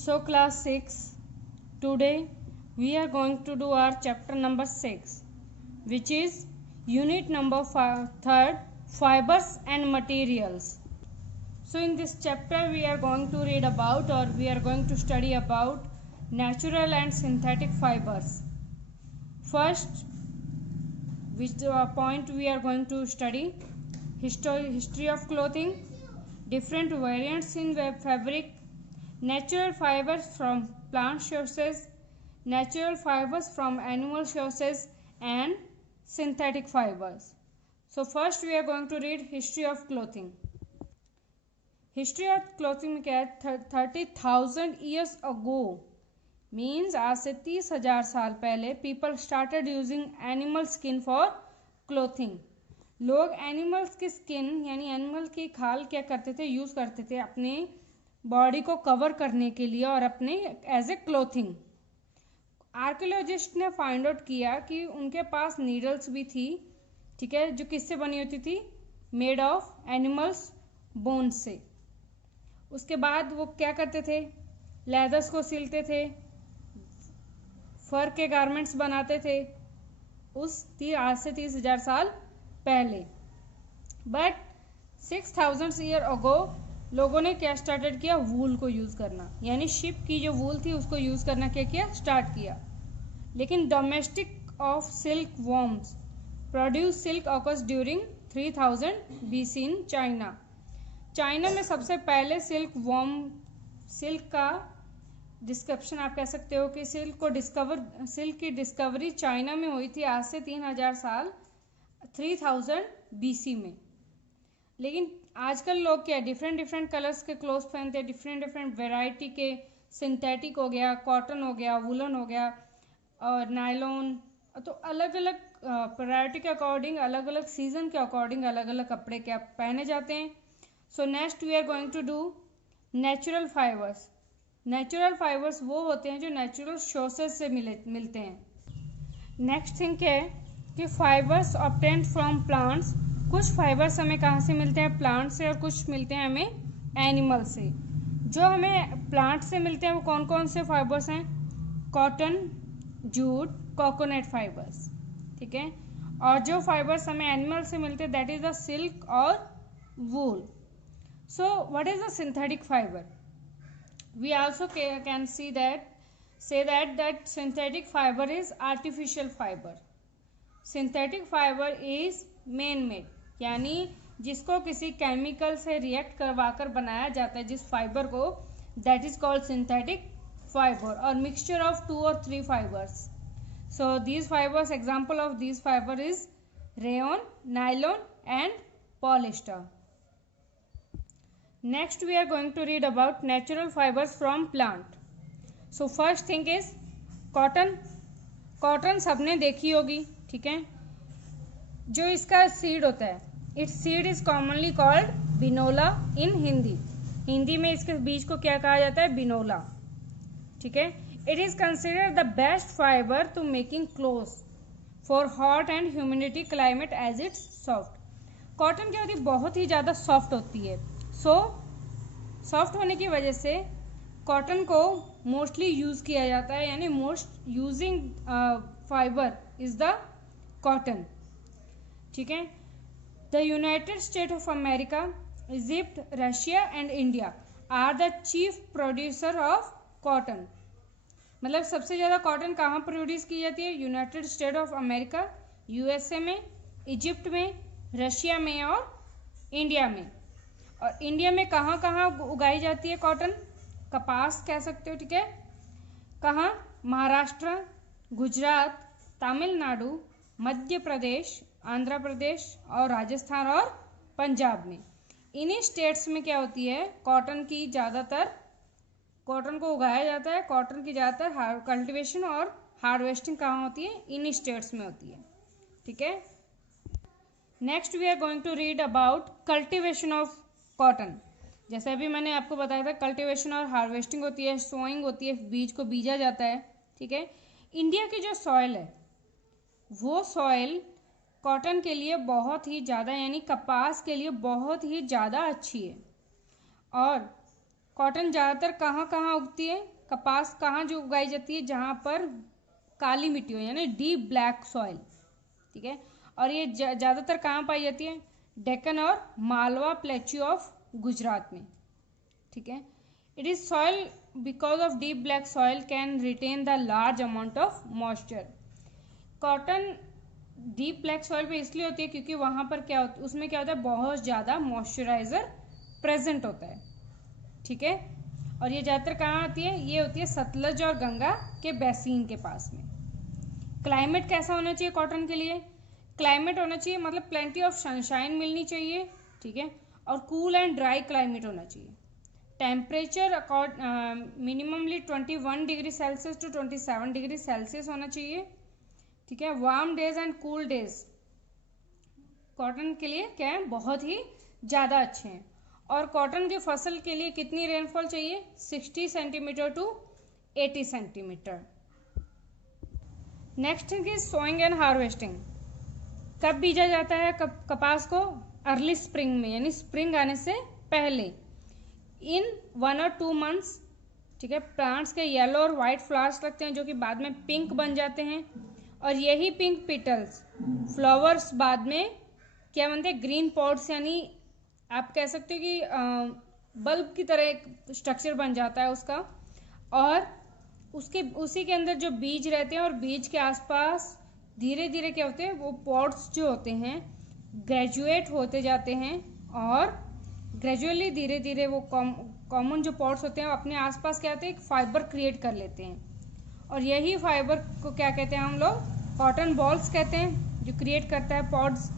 So class 6, today we are going to do our chapter number 6, which is unit number 3rd, fibers and materials. So in this chapter we are going to read about, or we are going to study about, natural and synthetic fibers. First, which point we are going to study, history of clothing, different variants in web fabric, natural fibers from plant sources, natural fibers from animal sources, and synthetic fibers. So first we are going to read history of clothing. History of clothing में क्या है, 30,000 years ago means आज से 30,000 साल पहले people started using animal skin for clothing. लोग animals की skin यानी एनिमल की खाल क्या करते थे, यूज़ करते थे अपने बॉडी को कवर करने के लिए और अपने एज ए क्लोथिंग. आर्कियोलॉजिस्ट ने फाइंड आउट किया कि उनके पास नीडल्स भी थी, ठीक है, जो किससे बनी होती थी, मेड ऑफ एनिमल्स बोन से. उसके बाद वो क्या करते थे, लेदर्स को सिलते थे, फर के गारमेंट्स बनाते थे आज से 30,000 साल पहले. बट 6,000 ईयर अगो लोगों ने क्या स्टार्टेड किया, वूल को यूज़ करना, यानी शिप की जो वूल थी उसको यूज़ करना क्या किया, स्टार्ट किया. लेकिन domestic of silk worms produce silk occurs during 3000 BC in China. China में सबसे पहले सिल्क का डिस्क्रिप्शन आप कह सकते हो कि सिल्क की डिस्कवरी चाइना में हुई थी आज से 3,000 साल 3000 BC में. लेकिन आजकल लोग क्या डिफरेंट कलर्स के क्लोथ्स पहनते हैं, डिफरेंट वेराइटी के, सिंथेटिक हो गया, कॉटन हो गया, वुलन हो गया और नायलॉन. तो अलग अलग प्रायोरिटी के अकॉर्डिंग, अलग अलग सीजन के अकॉर्डिंग अलग अलग कपड़े क्या पहने जाते हैं. So next we are going to do natural fibres. Natural fibres वो होते हैं जो नेचुरल सोर्सेज से मिलते हैं. नेक्स्ट थिंग क्या है कि फाइबर्स ऑब्टेन्ड फ्रॉम प्लांट्स. कुछ फाइबर्स हमें कहाँ से मिलते हैं, प्लांट से, और कुछ मिलते हैं हमें एनिमल से. जो हमें प्लांट से मिलते हैं वो कौन कौन से फाइबर्स हैं, कॉटन, जूट, कोकोनट फाइबर्स, ठीक है. और जो फाइबर्स हमें एनिमल से मिलते हैं दैट इज द सिल्क और वूल. So what is a synthetic fiber? We also can say that synthetic fiber is artificial fiber. Synthetic fiber is man-made, यानी जिसको किसी केमिकल से रिएक्ट करवाकर बनाया जाता है जिस फाइबर को, that is called synthetic fiber, or mixture of 2 or 3 fibers. So these fibers, example of these fiber is rayon, nylon and polyester. Next we are going to read about natural fibers from plant. So first thing is cotton. Cotton सबने देखी होगी, ठीक है. जो इसका seed होता है, its seed is commonly called binola in Hindi. Hindi में इसके बीज को क्या कहा जाता है, बिनोला, ठीक है. It is considered the best fibre to making clothes for hot and humidity climate as it's soft. Cotton क्या होती है, बहुत ही ज़्यादा सॉफ्ट होती है. सॉफ्ट होने की वजह से कॉटन को मोस्टली यूज़ किया जाता है, यानी most using fibre is the cotton, ठीक है. The United State of America, Egypt, Russia and India are the chief producer of cotton. मतलब सबसे ज़्यादा कॉटन कहाँ प्रोड्यूस की जाती है, United State of America, USA में, इजिप्ट में, रशिया में और इंडिया में. और इंडिया में कहाँ कहाँ उगाई जाती है कॉटन, कपास कह सकते हो, ठीक है. कहाँ, महाराष्ट्र, गुजरात, तमिलनाडु, मध्य प्रदेश, आंध्र प्रदेश और राजस्थान और पंजाब में. इन्हीं स्टेट्स में क्या होती है, कॉटन को उगाया जाता है. कॉटन की ज़्यादातर कल्टीवेशन और हार्वेस्टिंग कहाँ होती है, इन्हीं स्टेट्स में होती है, ठीक है. Next we are going to read about cultivation of cotton. जैसे अभी मैंने आपको बताया था, कल्टीवेशन और हार्वेस्टिंग होती है, सोइंग होती है, बीज को बीजा जाता है, ठीक है. इंडिया की जो सॉइल है वो सॉइल कॉटन के लिए बहुत ही ज़्यादा, यानी कपास के लिए बहुत ही ज़्यादा अच्छी है. और कॉटन ज़्यादातर कहाँ कहाँ उगती है, कपास कहाँ जो उगाई जाती है, जहाँ पर काली मिट्टी हो यानी डीप ब्लैक सॉइल, ठीक है। और ये ज़्यादातर कहाँ पाई जाती है, डेक्कन और मालवा प्लेट्यू ऑफ गुजरात में, ठीक है। It is soil because of deep black soil can retain the large amount of moisture. Cotton deep black soil पे इसलिए होती है क्योंकि वहाँ पर क्या होता है, उसमें क्या होता है, बहुत ज़्यादा मॉइस्चराइजर प्रेजेंट होता है, ठीक है। और ये ज़्यादातर कहाँ आती है, ये होती है सतलज और गंगा के बेसिन के पास में। क्लाइमेट कैसा होना चाहिए कॉटन के लिए, क्लाइमेट होना चाहिए मतलब प्लेंटी ऑफ सनशाइन मिलनी चाहिए, ठीक है, और कूल एंड ड्राई क्लाइमेट होना चाहिए। Temperature minimally 21 degree Celsius to 27 degree Celsius होना चाहिए, ठीक है। Warm days and cool days cotton के लिए क्या है, बहुत ही ज़्यादा अच्छे हैं। और कॉटन की फसल के लिए कितनी रेनफॉल चाहिए, 60 centimetre to 80 centimetre. Next is sowing and harvesting. कब बीजा जाता है कपास को, अर्ली स्प्रिंग में यानी स्प्रिंग आने से पहले, इन 1 और 2 मंथ्स, ठीक है। प्लांट्स के येलो और वाइट फ्लावर्स लगते हैं जो कि बाद में पिंक बन जाते हैं, और यही पिंक पिटल्स फ्लावर्स बाद में क्या बनते हैं, ग्रीन पॉड्स, यानी आप कह सकते हो कि बल्ब की तरह एक स्ट्रक्चर बन जाता है उसका, और उसी के अंदर जो बीज रहते हैं और बीज के आसपास धीरे धीरे क्या होते हैं, वो पॉड्स जो होते हैं ग्रेजुएट होते जाते हैं, और ग्रेजुअली धीरे धीरे वो कॉमन जो पॉड्स होते हैं अपने आसपास क्या होते हैं, एक फाइबर क्रिएट कर लेते हैं, और यही फाइबर को क्या कहते हैं हम लोग, कॉटन बॉल्स कहते हैं, जो क्रिएट करता है पॉड्स।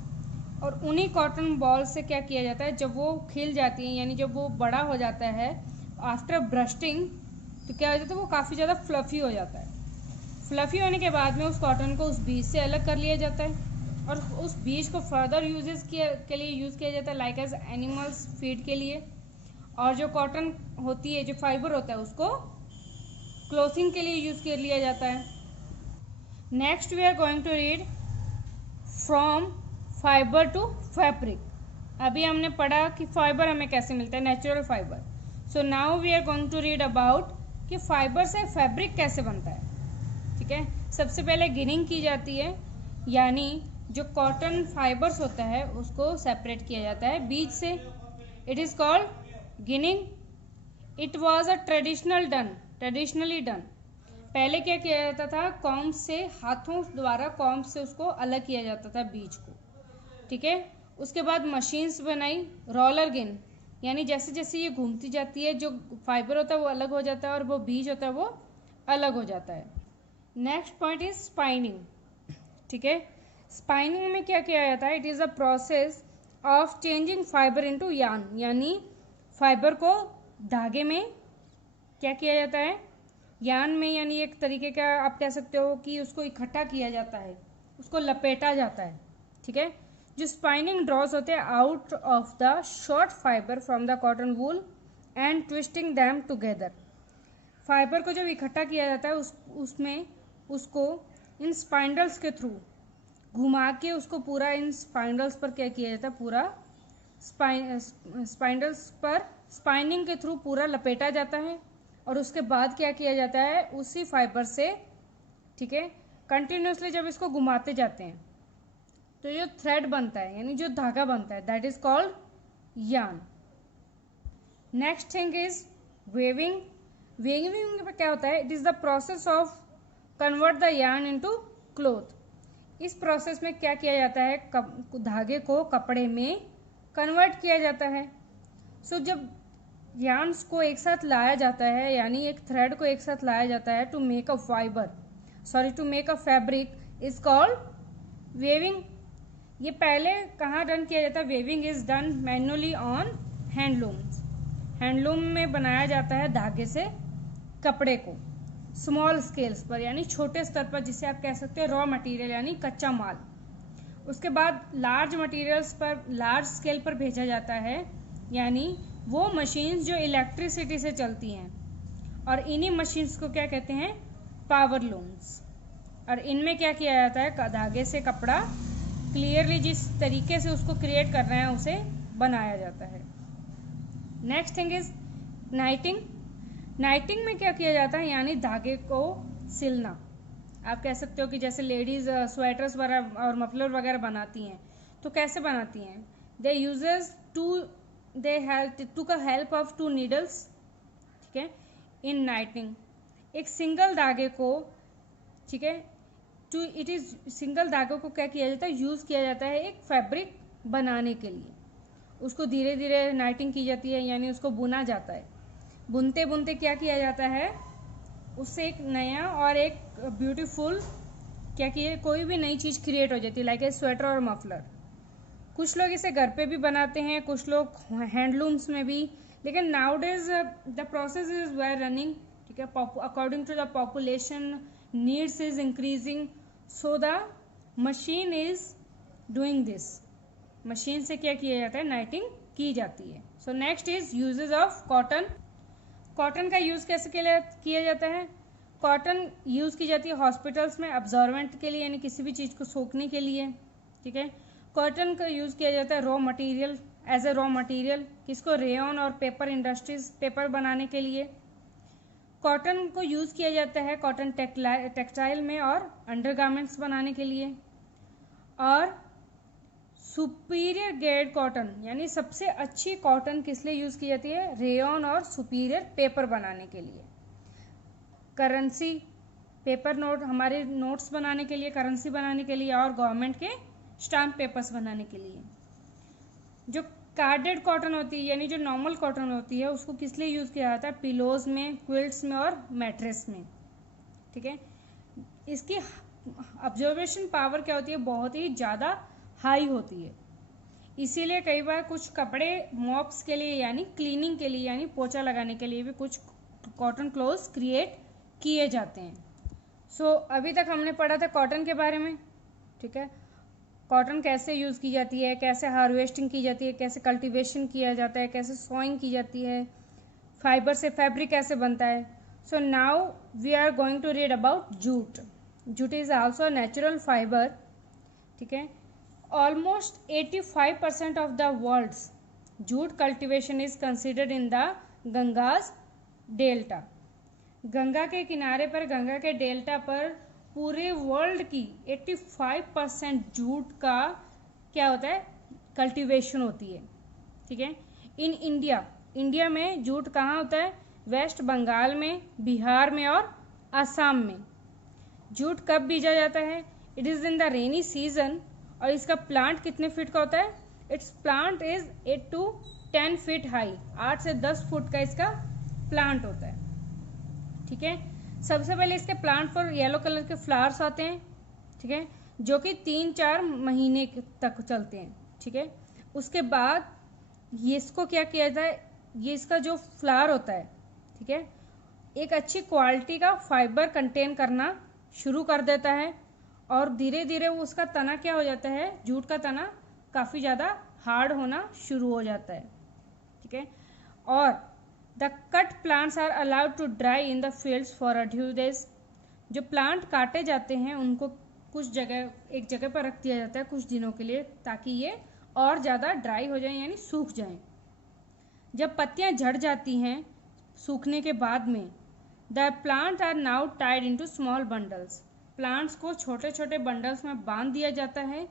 और उन्हीं कॉटन बॉल से क्या किया जाता है, जब वो खिल जाती हैं यानी जब वो बड़ा हो जाता है आफ्टर ब्रस्टिंग, तो क्या हो जाता है, वो काफ़ी ज़्यादा फ्लफ़ी हो जाता है। फ्लफ़ी होने के बाद में उस कॉटन को उस बीज से अलग कर लिया जाता है, और उस बीज को फर्दर यूजेस के लिए यूज़ किया जाता है, लाइक एज एनिमल्स फीड के लिए। और जो कॉटन होती है, जो फाइबर होता है, उसको क्लोथिंग के लिए यूज़ कर लिया जाता है। Next we are going to read from fibre to fabric. अभी हमने पढ़ा कि फाइबर हमें कैसे मिलता है, natural fibre. So now we are going to read about कि फाइबर से फैब्रिक कैसे बनता है, ठीक है। सबसे पहले गिनिंग की जाती है, यानी जो कॉटन फाइबर्स होता है उसको सेपरेट किया जाता है बीज से। It is called ginning. It was a traditionally done. पहले क्या किया जाता था, कॉम्ब से, हाथों द्वारा कॉम्ब से उसको अलग किया जाता था बीज को, ठीक है। उसके बाद मशीन्स बनाई, रोलर गिन, यानी जैसे जैसे ये घूमती जाती है जो फाइबर होता है वो अलग हो जाता है और वो बीज होता है वो अलग हो जाता है। नेक्स्ट पॉइंट इज स्पाइनिंग, ठीक है। स्पाइनिंग में क्या किया जाता है, it is a process of changing fibre into yarn, यानी फाइबर को धागे में क्या किया जाता है, यार्न में, यानी एक तरीके का आप कह सकते हो कि उसको इकट्ठा किया जाता है, उसको लपेटा जाता है, ठीक है। जो स्पाइनिंग ड्रॉज होते हैं out of the short fibre from the cotton wool and twisting them together. Fibre को जब इकट्ठा किया जाता है उसमें उसको इन स्पाइंडल्स के थ्रू घुमा के उसको पूरा इन स्पाइंडल्स पर क्या किया जाता है, पूरा स्पाइंडल्स पर स्पाइनिंग के थ्रू पूरा लपेटा जाता है, और उसके बाद क्या किया जाता है, उसी फाइबर से, ठीक है, कंटिन्यूसली जब इसको घुमाते जाते हैं तो जो थ्रेड बनता है यानी जो धागा बनता है, that is called yarn. Next thing is weaving. Weaving में क्या होता है, it is the process of convert the yarn into cloth. इस प्रोसेस में क्या किया जाता है, धागे को कपड़े में कन्वर्ट किया जाता है। सो जब यार्न्स को एक साथ लाया जाता है, यानी एक थ्रेड को एक साथ लाया जाता है to make a fabric is called weaving. ये पहले कहाँ डन किया जाता है, weaving is done manually on handlooms. Handloom में बनाया जाता है धागे से कपड़े को स्मॉल स्केल्स पर, यानी छोटे स्तर पर, जिसे आप कह सकते हैं रॉ मटेरियल यानी कच्चा माल। उसके बाद लार्ज मटेरियल्स पर, लार्ज स्केल पर भेजा जाता है, यानी वो मशीन्स जो इलेक्ट्रिसिटी से चलती हैं, और इन्हीं मशीन्स को क्या कहते हैं, पावर लूम्स। और इनमें क्या किया जाता है, धागे से कपड़ा क्लियरली जिस तरीके से उसको क्रिएट कर रहे हैं उसे बनाया जाता है। नेक्स्ट थिंग इज नाइटिंग में क्या किया जाता है, यानी धागे को सिलना। आप कह सकते हो कि जैसे लेडीज स्वेटर्स वगैरह और मफलर वगैरह बनाती हैं, तो कैसे बनाती हैं, they uses to help of 2 needles, ठीक है, इन नाइटिंग। एक सिंगल धागे को, ठीक है, सिंगल धागे को क्या किया जाता है, यूज किया जाता है एक फैब्रिक बनाने के लिए। उसको धीरे धीरे नाइटिंग की जाती है, यानी उसको बुना जाता है। बुनते बुनते क्या किया जाता है, उससे एक नया और एक ब्यूटीफुल क्या किए, कोई भी नई चीज़ क्रिएट हो जाती है, लाइक ए स्वेटर और मफलर। कुछ लोग इसे घर पे भी बनाते हैं, कुछ लोग हैंडलूम्स में भी, लेकिन nowadays the process is were running, ठीक है, according to the population needs is increasing, so the machine is doing this. Machine से क्या किया जाता है, नाइटिंग की जाती है। So next is usages of cotton. Cotton का यूज़ कैसे किया जाता है, कॉटन यूज़ की जाती है हॉस्पिटल्स में अब्जॉर्बेंट के लिए, यानी किसी भी चीज़ को सोखने के लिए, ठीक है। कॉटन का यूज़ किया जाता है raw material, as a raw material, किसको, रेयन और पेपर इंडस्ट्रीज, पेपर बनाने के लिए। कॉटन को यूज़ किया जाता है कॉटन टेक्सटाइल में और अंडरगारमेंट्स बनाने के लिए। और सुपीरियर ग्रेड कॉटन, यानी सबसे अच्छी कॉटन किस लिए यूज़ की जाती है, रेयन और सुपीरियर पेपर बनाने के लिए। करेंसी, पेपर नोट, हमारे नोट्स बनाने के लिए, करेंसी बनाने के लिए, और गवर्नमेंट के स्टाम्प पेपर्स बनाने के लिए। जो कार्डेड कॉटन होती है, यानी जो नॉर्मल कॉटन होती है, उसको किस लिए यूज़ किया जाता है, पिलोज में, क्विल्ट्स में और मैट्रेस में, ठीक है। इसकी ऑब्जर्वेशन पावर क्या होती है, बहुत ही ज़्यादा हाई होती है। इसीलिए कई बार कुछ कपड़े मॉप्स के लिए, यानी क्लीनिंग के लिए, यानी पोछा लगाने के लिए भी कुछ कॉटन क्लोथ्स क्रिएट किए जाते हैं। सो अभी तक हमने पढ़ा था कॉटन के बारे में, ठीक है, कॉटन कैसे यूज़ की जाती है, कैसे हार्वेस्टिंग की जाती है, कैसे कल्टीवेशन किया जाता है, कैसे सोइंग की जाती है, फाइबर से फैब्रिक कैसे बनता है। So now we are going to read about jute. Jute is also natural fibre, ठीक है। Almost 85% of the world's jute cultivation is considered in the Ganga's delta. Ganga के किनारे पर, गंगा के डेल्टा पर पूरे वर्ल्ड की 85% जूट का क्या होता है, कल्टीवेशन होती है, ठीक है। इन इंडिया में जूट कहाँ होता है, वेस्ट बंगाल में, बिहार में और असम में। जूट कब बीजा जाता है, it is in the rainy season. और इसका प्लांट कितने फीट का होता है, it's plant is 8 to 10 feet high, 8 से 10 फुट का इसका प्लांट होता है, ठीक है। सबसे पहले इसके प्लांट पर येलो कलर के फ्लावर्स आते हैं, ठीक है, जो कि 3-4 महीने तक चलते हैं, ठीक है। उसके बाद ये इसको क्या किया जाए, ये इसका जो फ्लावर होता है, ठीक है, एक अच्छी क्वालिटी का फाइबर कंटेन करना शुरू कर देता है, और धीरे धीरे वो उसका तना क्या हो जाता है, जूट का तना काफ़ी ज़्यादा हार्ड होना शुरू हो जाता है, ठीक है। और the cut plants are allowed to dry in the fields for a few days. जो प्लांट काटे जाते हैं उनको कुछ जगह, एक जगह पर रख दिया जाता है कुछ दिनों के लिए, ताकि ये और ज़्यादा ड्राई हो जाएं, यानी सूख जाएं। जब पत्तियां झड़ जाती हैं सूखने के बाद में, the plant are now tied into small bundles. Plants को छोटे छोटे बंडल्स में बांध दिया जाता है,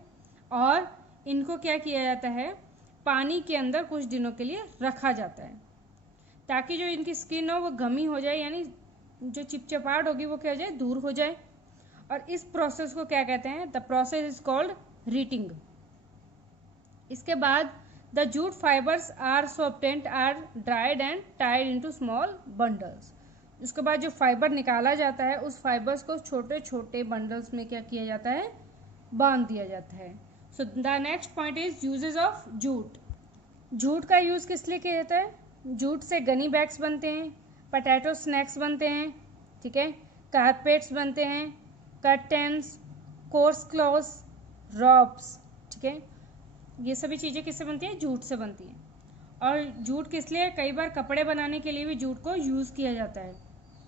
और इनको क्या किया जाता है, पानी के अंदर कुछ दिनों के लिए रखा जाता है, ताकि जो इनकी स्किन हो वो गमी हो जाए, यानी जो चिपचिपाहट होगी वो क्या हो जाए, दूर हो जाए। और इस प्रोसेस को क्या कहते हैं, the process is called retting. इसके बाद the jute fibres are so obtained are dried and tied into small bundles. उसके बाद जो फाइबर निकाला जाता है, उस फाइबर्स को छोटे छोटे बंडल्स में क्या किया जाता है, बांध दिया जाता है। So the next point is uses of jute. Jute का यूज़ किस लिए किया जाता है, जूट से गनी बैग्स बनते हैं, पोटैटो स्नैक्स बनते हैं, ठीक है, कारपेट्स बनते हैं, कर्टेंस, कोर्स क्लॉथ्स, रॉब्स, ठीक है। ये सभी चीज़ें किससे बनती हैं, जूट से बनती हैं। और जूट किस लिए, कई बार कपड़े बनाने के लिए भी जूट को यूज़ किया जाता है,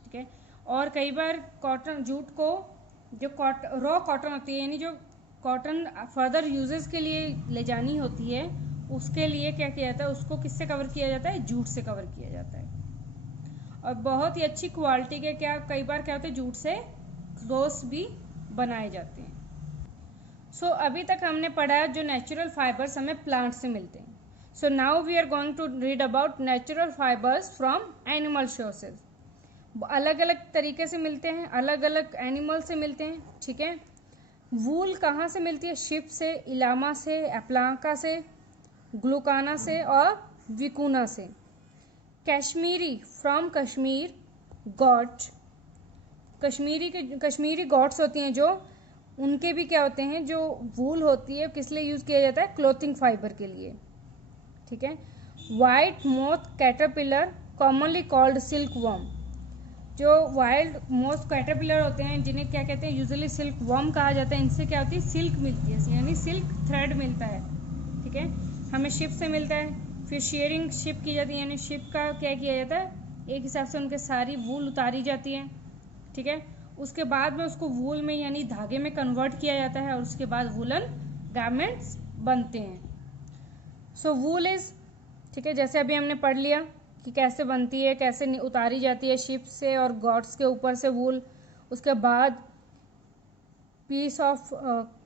ठीक है। और कई बार कॉटन, जूट को जो रॉ कॉटन होती है, यानी जो कॉटन फर्दर यूजेस के लिए ले जानी होती है, उसके लिए क्या किया जाता है, उसको किससे कवर किया जाता है, जूट से कवर किया जाता है, और बहुत ही अच्छी क्वालिटी के क्या कई बार क्या होते हैं जूट से क्लोथ्स भी बनाए जाते हैं। सो अभी तक हमने पढ़ा है जो नेचुरल फाइबर्स हमें प्लांट से मिलते हैं। So now we are going to read about natural fibres from animal sources. अलग अलग तरीके से मिलते हैं, अलग अलग एनिमल से मिलते हैं, ठीक है। वूल कहाँ से मिलती है? शिप से, इलामा से, एप्लांका से, ग्लूकाना से और विकुना से। Kashmiri from Kashmir got, Kashmiri gots होती हैं जो, उनके भी क्या होते हैं, जो वूल होती है किस लिए यूज किया जाता है? क्लोथिंग फाइबर के लिए, ठीक है। White moth caterpillar commonly called silk worm, जो वाइल्ड मोथ कैटरपिलर होते हैं जिन्हें क्या कहते हैं? यूजुअली सिल्क वर्म कहा जाता है। इनसे क्या होती है? सिल्क मिलती है, यानी सिल्क थ्रेड मिलता है, ठीक है। हमें शिप से मिलता है। फिर शेयरिंग शिप की जाती है, यानी शिप का क्या किया जाता है? एक हिसाब से उनके सारी वूल उतारी जाती है, ठीक है। उसके बाद में उसको वूल में यानी धागे में कन्वर्ट किया जाता है और उसके बाद वूलन गारमेंट्स बनते हैं। सो वूल इज, ठीक है, जैसे अभी हमने पढ़ लिया कि कैसे बनती है, कैसे उतारी जाती है शिप से और गॉड्स के ऊपर से वूल। उसके बाद पीस ऑफ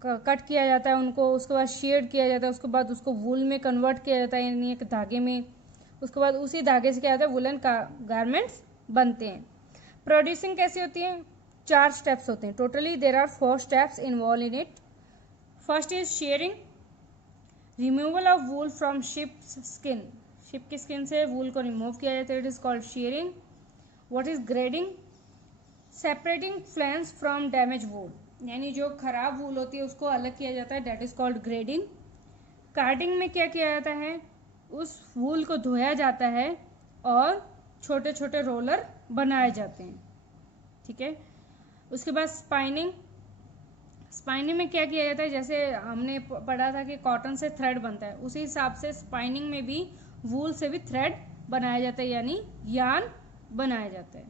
कट किया जाता है उनको, उसके बाद शेड किया जाता है, उसके बाद उसको वूल में कन्वर्ट किया जाता है यानी एक धागे में। उसके बाद उसी धागे से क्या होता है? वूलन गारमेंट्स बनते हैं। प्रोड्यूसिंग कैसी होती है? 4 स्टेप्स होते हैं totally. There are 4 steps involve in it. First is shearing, removal of wool from sheep's skin, sheep की स्किन से वूल को रिमूव किया जाता है, it is called shearing. What is grading? Separating flans from damage wool, यानी जो खराब वूल होती है उसको अलग किया जाता है, that is called grading. Carding में क्या किया जाता है? उस वूल को धोया जाता है और छोटे छोटे रोलर बनाए जाते हैं, ठीक है। उसके बाद स्पाइनिंग, स्पाइनिंग में क्या किया जाता है? जैसे हमने पढ़ा था कि कॉटन से थ्रेड बनता है, उसी हिसाब से स्पाइनिंग में भी वूल से भी थ्रेड बनाया जाता है यानी यार्न बनाया जाता है।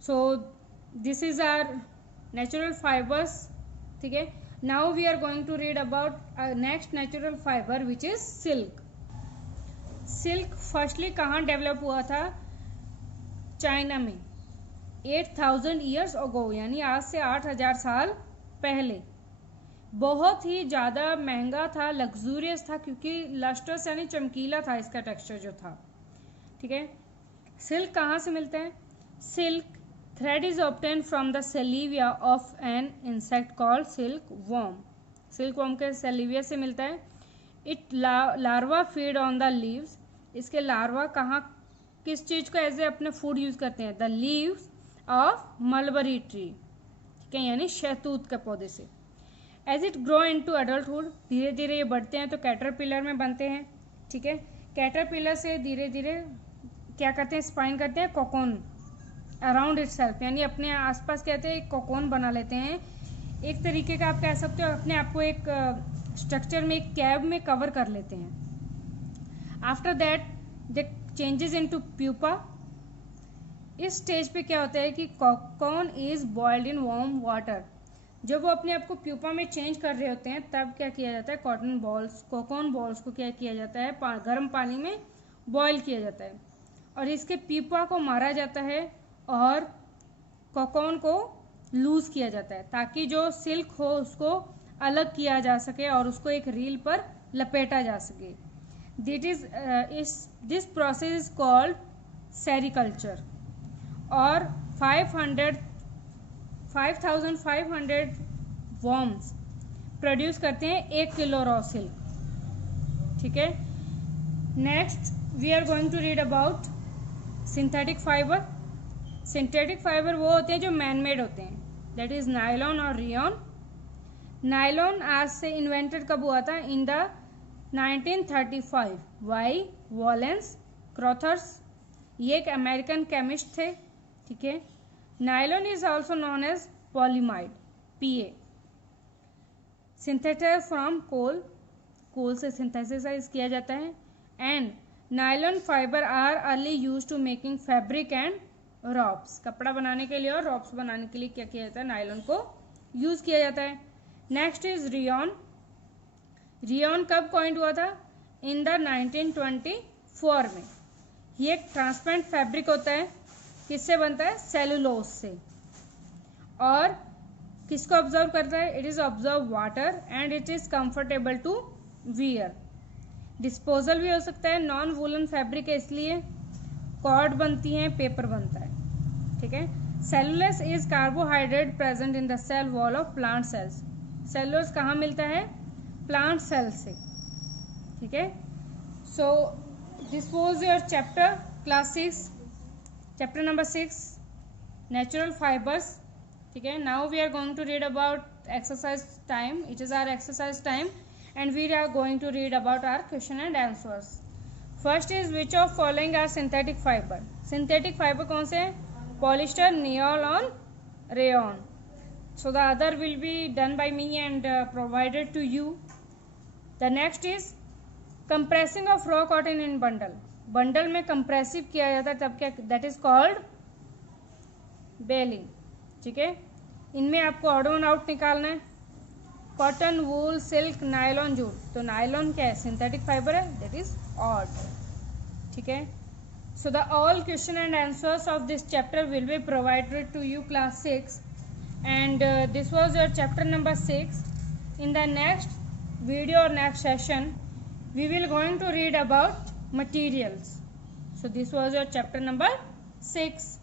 So this is our natural fibres, ठीक है। Now we are going to read about next natural fibre which is silk. Silk firstly कहाँ डेवलप हुआ था? चाइना में 8000 ईयर्स अगो, यानी आज से 8000 साल पहले। बहुत ही ज़्यादा महंगा था, लग्जूरियस था, क्योंकि लस्टर्स यानी चमकीला था इसका टेक्सचर जो था, ठीक है। सिल्क कहाँ से मिलता है? Silk thread is obtain from the saliva of an insect called silk worm, silk worm के सेलिविया से मिलता है। It larva feed on the leaves, इसके लार्वा कहाँ किस चीज़ को एज ए अपने फूड यूज करते हैं? The leaves of mulberry tree, ठीक है, यानी शहतूत के पौधे से। As it grow in to adulthood, धीरे धीरे ये बढ़ते हैं तो कैटरपिलर में बनते हैं, ठीक है। कैटरपिलर से धीरे धीरे क्या करते हैं? स्पाइन करते हैं कोकोन अराउंड इट सेल्फ, यानी अपने आसपास कहते हैं एक कोकोन बना लेते हैं, एक तरीके का आप कह सकते हो अपने आप को एक स्ट्रक्चर में, एक कैब में कवर कर लेते हैं। After that they changes into pupa. इस स्टेज पे क्या होता है कि cocoon is boiled in warm water, जब वो अपने आप को प्यूपा में चेंज कर रहे होते हैं तब क्या किया जाता है? कोकोन बॉल्स को क्या किया जाता है? गर्म पानी में बॉईल किया जाता है और इसके प्यूपा को मारा जाता है और कोकोन को लूज किया जाता है ताकि जो सिल्क हो उसको अलग किया जा सके और उसको एक रील पर लपेटा जा सके। This process is called sericulture. और 5500 वर्म्स प्रोड्यूस करते हैं 1 किलो रॉ सिल्क, ठीक है। Next we are going to read about synthetic fibre. Synthetic fibre वो होते हैं जो मैन मेड होते हैं, दैट इज नायलॉन और रियॉन। नायलॉन आज से इन्वेंटेड कब हुआ था? इन द 1935 वाई वॉलेंस क्रॉथर्स, ये एक अमेरिकन केमिस्ट थे, ठीक है। Nylon is also known as polyamide, PA। Synthesize from coal, coal से सिंथेसाइज किया जाता है। And nylon fibre are early use to making fabric and ropes, कपड़ा बनाने के लिए और रॉप्स बनाने के लिए क्या किया जाता है? नायलॉन को यूज किया जाता है। Next is rayon. रियॉन कब कॉइंड हुआ था? इन द 1924 में। ये एक ट्रांसपेरेंट फैब्रिक होता है किससे बनता है? सेलुलोज से। और किसको ऑब्जर्व करता है? It is observe water and it is comfortable to wear. Disposal भी हो सकता है, नॉन वूलन फैब्रिक है इसलिए। कॉर्ड बनती है, पेपर बनता है, ठीक है। Cellulose is carbohydrate present in the cell wall of plant cells. Cellulose कहाँ मिलता है? प्लांट सेल से, ठीक है। So this was your chapter class 6, chapter number 6 natural fibres, ठीक है। Now we are going to read about exercise time. It is our exercise time and we are going to read about our question and answers. First is which of following are synthetic fiber? Synthetic fiber कौन से हैं? Polyester, nylon, rayon. So the other will be done by me and provided to you. The next is compressing of raw cotton in bundle. Bundle में compressive किया जाता है तब क्या? That is called baling, ठीक है। इनमें आपको ऑड वन आउट निकालना है। Cotton, wool, silk, nylon, jute. तो नायलॉन क्या है? सिंथेटिक फाइबर है, दैट इज ऑड, ठीक है। So the all question and answers of this chapter will be provided to you class 6 and this was your chapter number 6. In the next video और next session we will going to read about materials. So this was your chapter number 6.